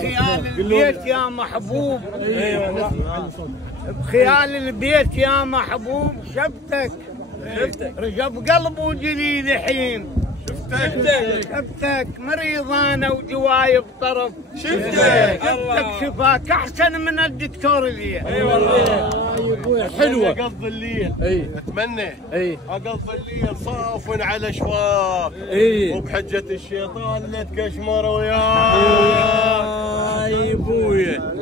بخيال البيت يا محبوب، بخيال البيت يا محبوب شفتك رجب قلبي وجلي لحين، شفتك مريض انا وجوايب طرف، شفتك شفاك احسن من الدكتور الليل. اي والله حلوه اقضي الليل، اتمنى اقضي الليل صاف على شفاك، وبحجه الشيطان لا تقشمر وياك. يا ابويا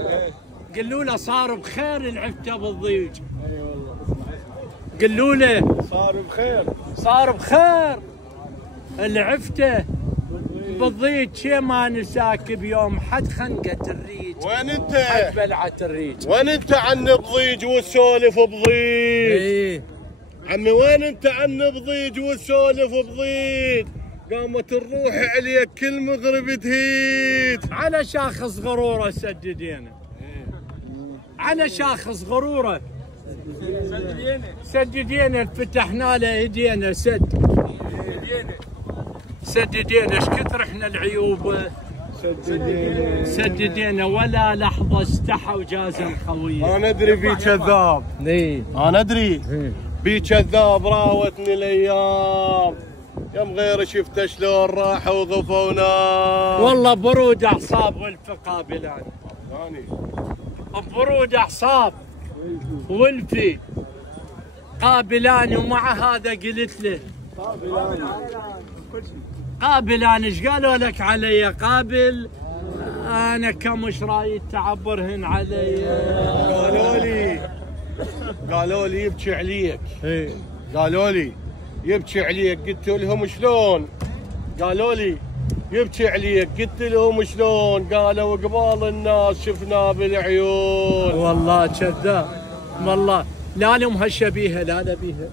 قالوا له صار بخير العفته بالضيج، قالوا له صار بخير العفته بالضيج، شي ما نساك بيوم حد خنقه الريج، وين انت؟ حد بلعه الريج، وين انت عن بضيج والسولف بضيج؟ عمي وين انت عن بضيج والسولف بضيج؟ قامت الروح عليك كل مغرب تهيج. على شاخص غروره سددينا، على شاخص غروره سددينا فتحنا له ايدينا سددينا ايش كثر احنا العيوب سددينا ولا لحظه استحى وجاز الخويه. انا ادري بي كذاب، انا ادري بي كذاب، راوتني الايام يم غير شفت شلون راحوا وغفونا. والله برود اعصاب والف قابلان، برود اعصاب والفي قابلان، ومع هذا قلت له قابلان ايش قالوا لك علي قابل؟ انا كمش رايد تعبرهن علي. قالوا لي يبكي عليك، قالوا لي يبكي عليك، قلت لهم شلون؟ قالوا لي يبكي عليك، قلت لهم شلون؟ قالوا قبال الناس شفناه بالعيون. والله كذاب، والله لا لهم هالشبيهه لا نبيها.